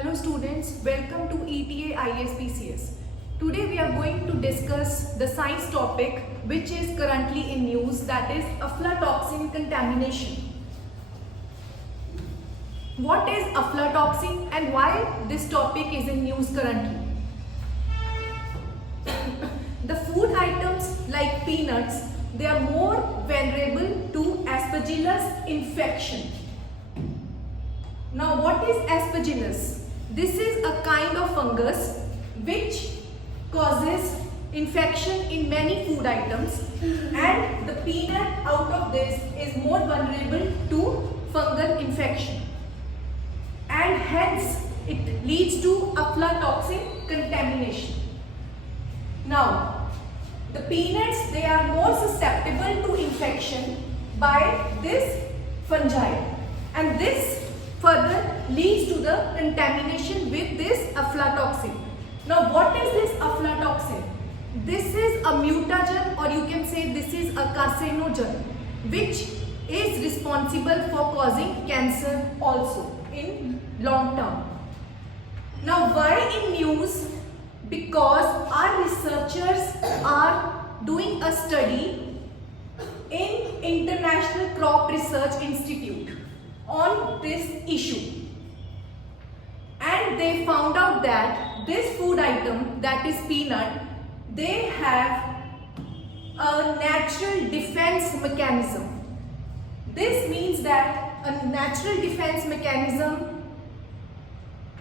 Hello students, welcome to ETA ISPCS. Today we are going to discuss the science topic which is currently in news, that is aflatoxin contamination. What is aflatoxin and why this topic is in news currently? The food items like peanuts, they are more vulnerable to Aspergillus infection. Now what is Aspergillus? This is a kind of fungus which causes infection in many food items, and the peanut out of this is more vulnerable to fungal infection, and hence it leads to aflatoxin contamination. Now the peanuts, they are more susceptible to infection by this fungi, and this further leads to the contamination with this aflatoxin. Now what is this aflatoxin? This is a mutagen, or you can say this is a carcinogen, which is responsible for causing cancer also in long term. Now why in news? Because our researchers are doing a study in International Crop Research Institute on this issue, and they found out that this food item, that is peanut, they have a natural defense mechanism. This means that a natural defense mechanism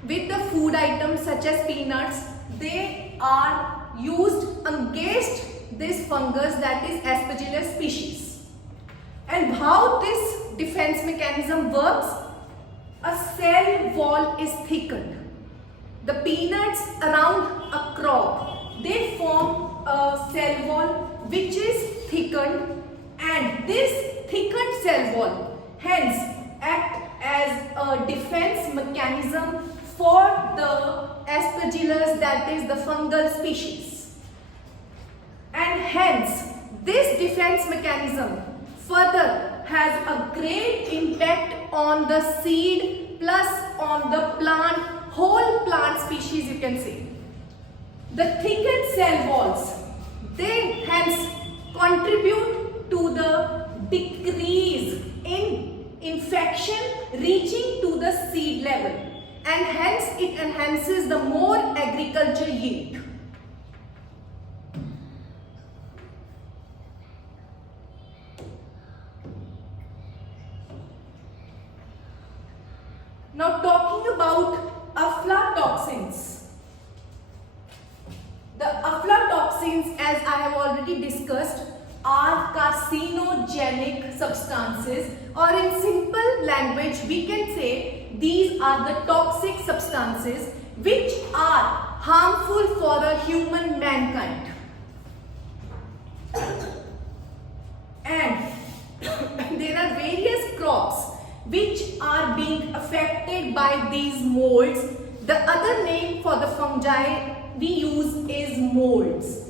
with the food items such as peanuts, they are used against this fungus, that is Aspergillus species. And how this defense mechanism works? A cell wall is thickened. The peanuts around a crop, they form a cell wall which is thickened, and this thickened cell wall hence act as a defense mechanism for the Aspergillus, that is the fungal species. And hence this defense mechanism further has a great impact on the seed plus on the plant, whole plant species, you can say. The thickened cell walls, they hence contribute to the decrease in infection reaching to the seed level, and hence it enhances the more agriculture yield. Now talking about aflatoxins. The aflatoxins, as I have already discussed, are carcinogenic substances, or in simple language we can say these are the toxic substances which are harmful for the human mankind. And there are various crops which are being affected by these molds. The other name for the fungi we use is molds.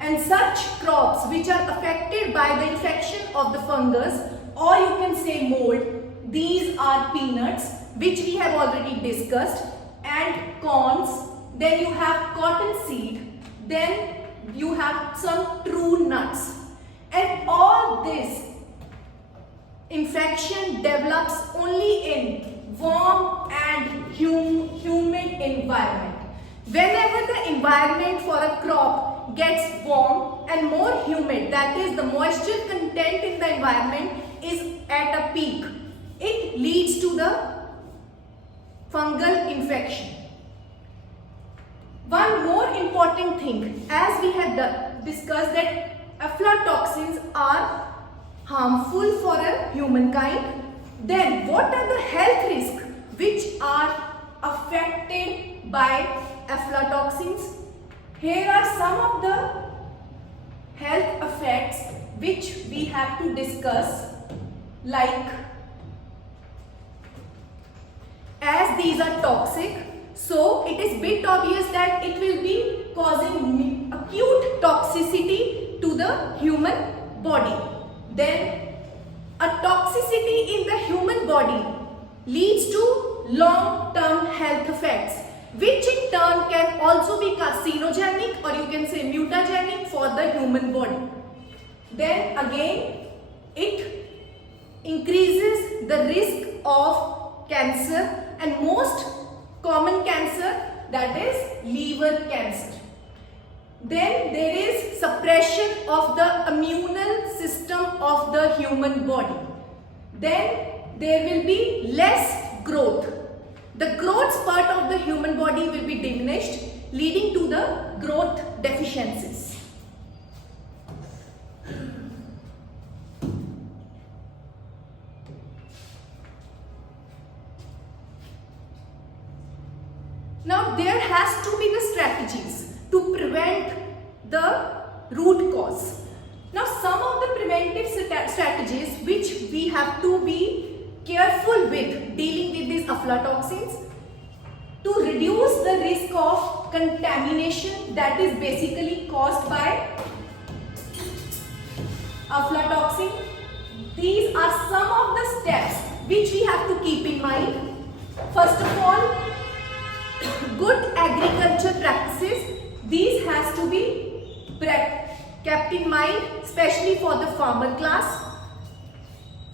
And such crops which are affected by the infection of the fungus, or you can say mold, these are peanuts, which we have already discussed, and corns, then you have cotton seed, then you have some true nuts. And all this infection develops only in warm and humid environment. Whenever the environment for a crop gets warm and more humid, that is the moisture content in the environment is at a peak, it leads to the fungal infection. One more important thing, as we had discussed, that aflatoxins are harmful for a humankind. Then what are the health risks which are affected by aflatoxins? Here are some of the health effects which we have to discuss, like, as these are toxic, so it is bit obvious that it will be causing acute toxicity to the human body. Then a toxicity in the human body leads to long-term health effects, which in turn can also be carcinogenic or you can say mutagenic for the human body. Then again, it increases the risk of cancer, and most common cancer, that is liver cancer. Then there is suppression of the immunal system of the human body. Then there will be less growth. The growth spurt of the human body will be diminished, leading to the growth deficiencies. Now there has to be the strategies to prevent the root cause. Now some of the preventive strategies which we have to be careful with dealing with these aflatoxins to reduce the risk of contamination that is basically caused by aflatoxin. These are some of the steps which we have to keep in mind. First of all, good agriculture practices. These has to be kept in mind, especially for the farmer class,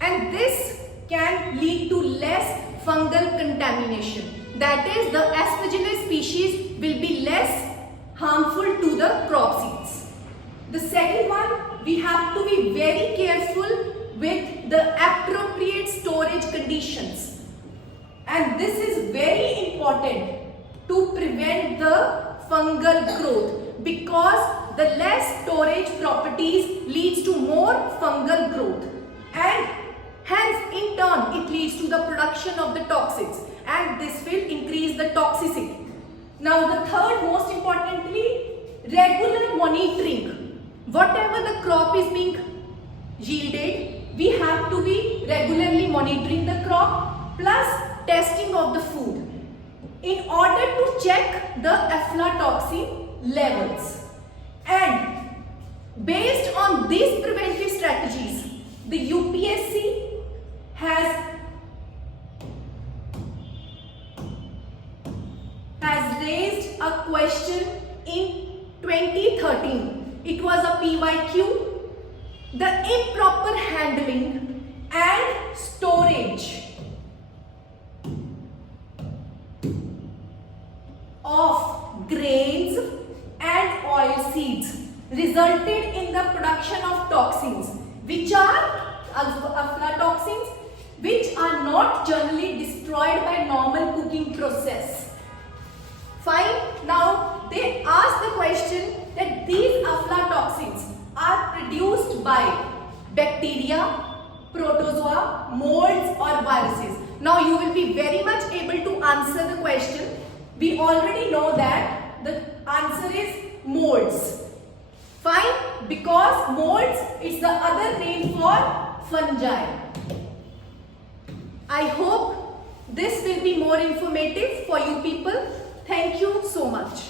and this can lead to less fungal contamination. That is, the aspergillus species will be less harmful to the crop seeds. The second one, we have to be very careful with the appropriate storage conditions, and this is very important to prevent the fungal growth, because the less storage properties leads to more fungal growth, and hence in turn it leads to the production of the toxins, and this will increase the toxicity. Now the third, most importantly, regular monitoring. Whatever the crop is being yielded, we have to be regularly monitoring the crop plus testing of the food in order to check the aflatoxin levels. And based on these preventive strategies, the UPSC has raised a question in 2013. It was a PYQ. The improper handling and storage of grains and oil seeds resulted in the production of toxins, which are aflatoxins, which are not generally destroyed by normal cooking process. Fine. Now they ask the question that these aflatoxins are produced by bacteria, protozoa, molds or viruses. Now you will be very much able to answer the question. We already know that the answer is molds. Fine, because molds is the other name for fungi. I hope this will be more informative for you people. Thank you so much.